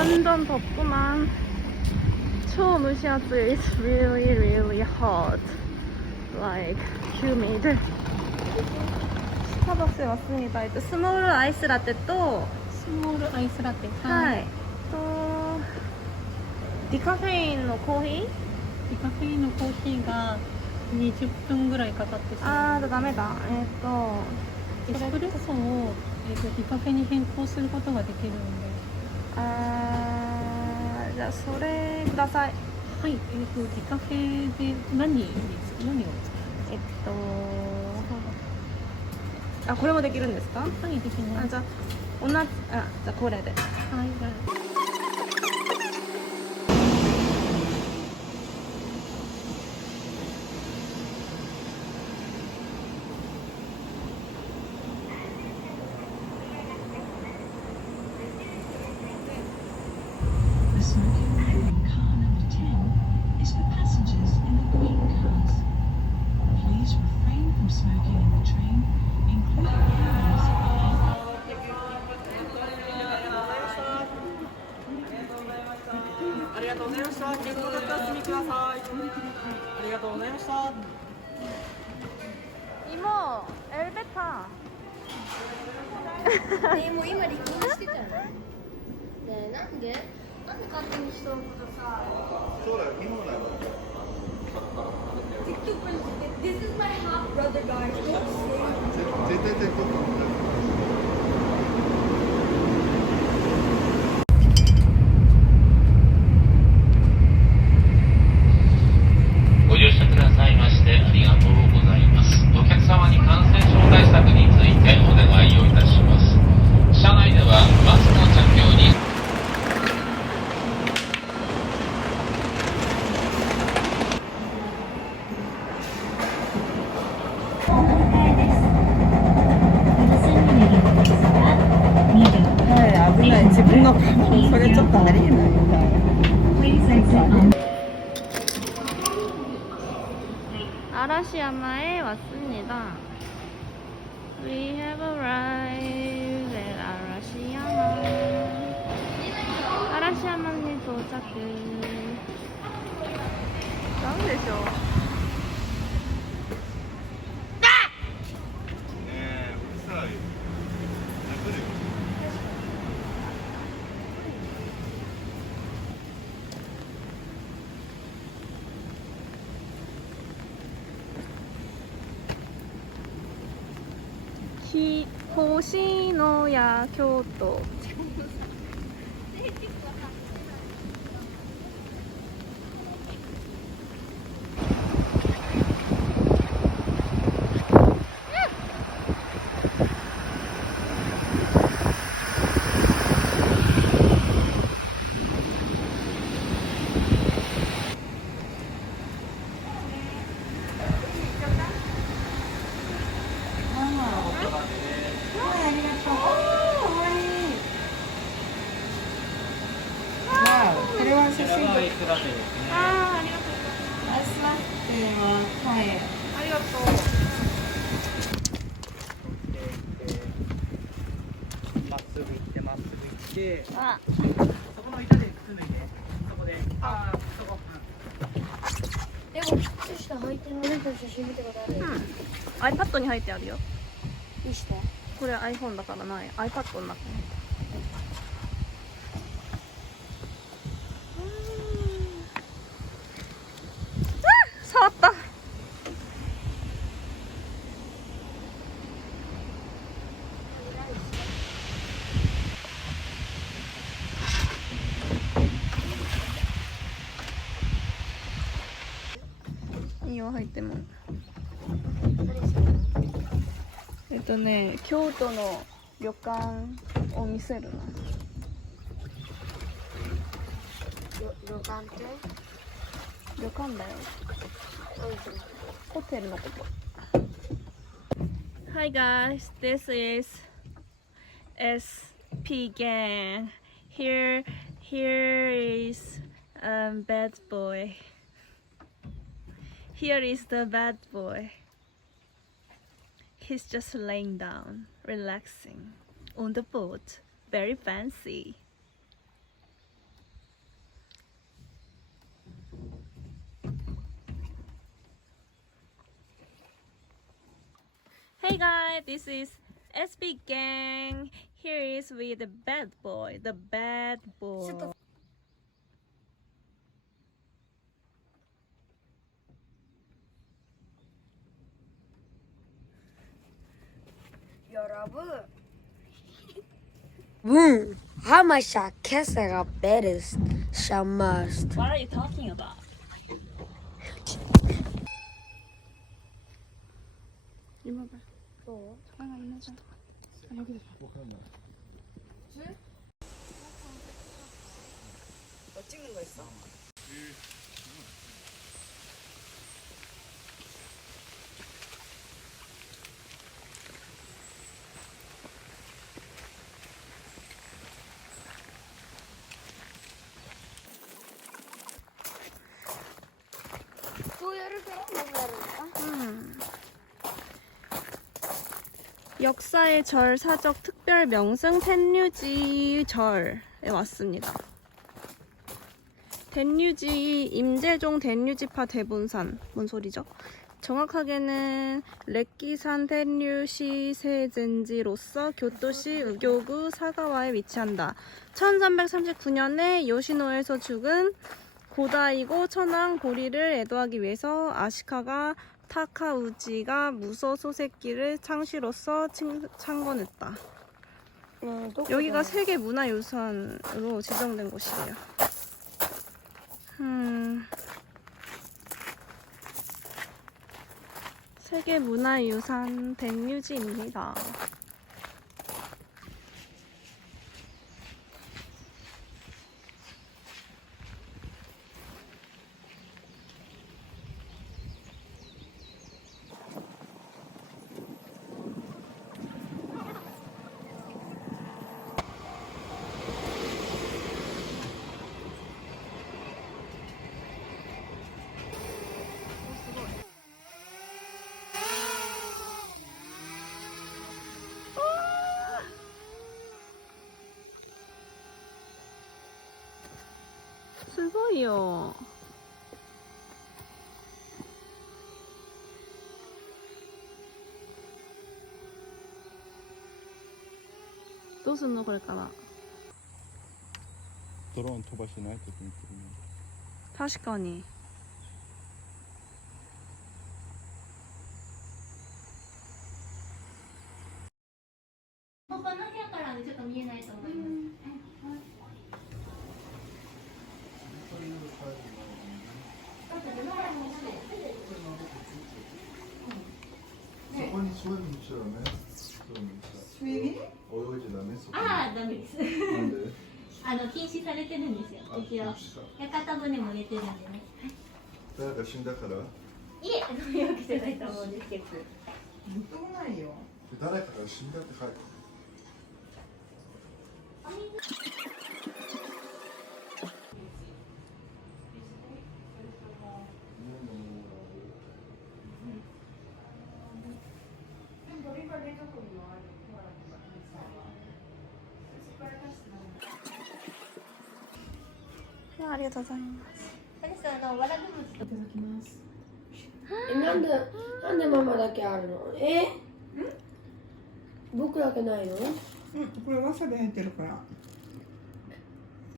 완전 덥구만. 초무시아츠 is really really hot. Like humid. 스타벅스에 왔습니다. 이제 스몰 아이스 라떼 또 スモールアイスラテはい。とディカフェインのコーヒーデカフェインのコーヒーが20分ぐらいかかってしまあーダメだ。えっ、とうエスプレッソを、えー、とディカフェに変更することができるので あーじゃあそれください。はい、えー、とディカフェで何です何をえっとあこれもできるんですか？はいできますあじゃあ同じあじゃあこれで。はいじゃあ「ありがとうございました。ありがとうございました。ありがとうございました。ね、した。ねえ、なんで、なんで勝手にしさ。そうだよ、だよ。This is my half brother guys don't say 높고 소리 쳤다. 아라시야마에 왔습니다. We have arrived at 아라시야마. 아라시야마님 도착을. 짱되죠? ひ星のや京都これは写真撮アイスラテですね。あーありがとうアイスラテははい。ありがとまっすぐ行ってまっすぐ行って、うあ。そこの板でで、そこで、あーそこ。でも靴下履いてる俺たち写真見たことあるよ、iPad に入ってあるよ。見して。これ iPhone だからない。iPad の中にあ触った入ってもえっとね京都の旅館を見せるな旅館って旅館だよホテルのこと Hi guys, this is SP gang. Here, here is um, bad boy. Here is the bad boy. He's just laying down, relaxing on the boat. Very fancy. Hey guys, this is SB Gang. Here is with the bad boy, the bad boy. 여러분. how much I kiss I got baddest, so must. What are you talking about? 이모 봐. 역사의 절 사적 특별 명승 텐류지 절에 왔습니다. 텐류지 임재종 텐류지파 대본산 뭔 소리죠? 정확하게는 렉기산 텐류시 세젠지로서 교토시 의교구 사가와에 위치한다. 1339년에 요시노에서 죽은 고다이고 천황 고리를 애도하기 위해서 아시카가 타카우지가 무서 소새끼를 창시로서 칭- 창건했다. 여기가 세계 문화유산으로 지정된 곳이에요. 음, 세계 문화유산 백유지입니다. すごいよ。どうすんの？これから。ドローン飛ばしないと見てる確かに。の部屋からちょっと見えないと思います。ダメです。なんで？あの禁止されてるんですよ。あ一応禁止か屋形船も出てるんでね。誰か死んだから？いえ、そういうわけじゃないと思うんですけど。ないよ誰かが死んだって書いてありがとうございます。あのわらび餅とえ、なんで、なんでママだけあるの？え？僕だけないの？うんこれわさび入ってるから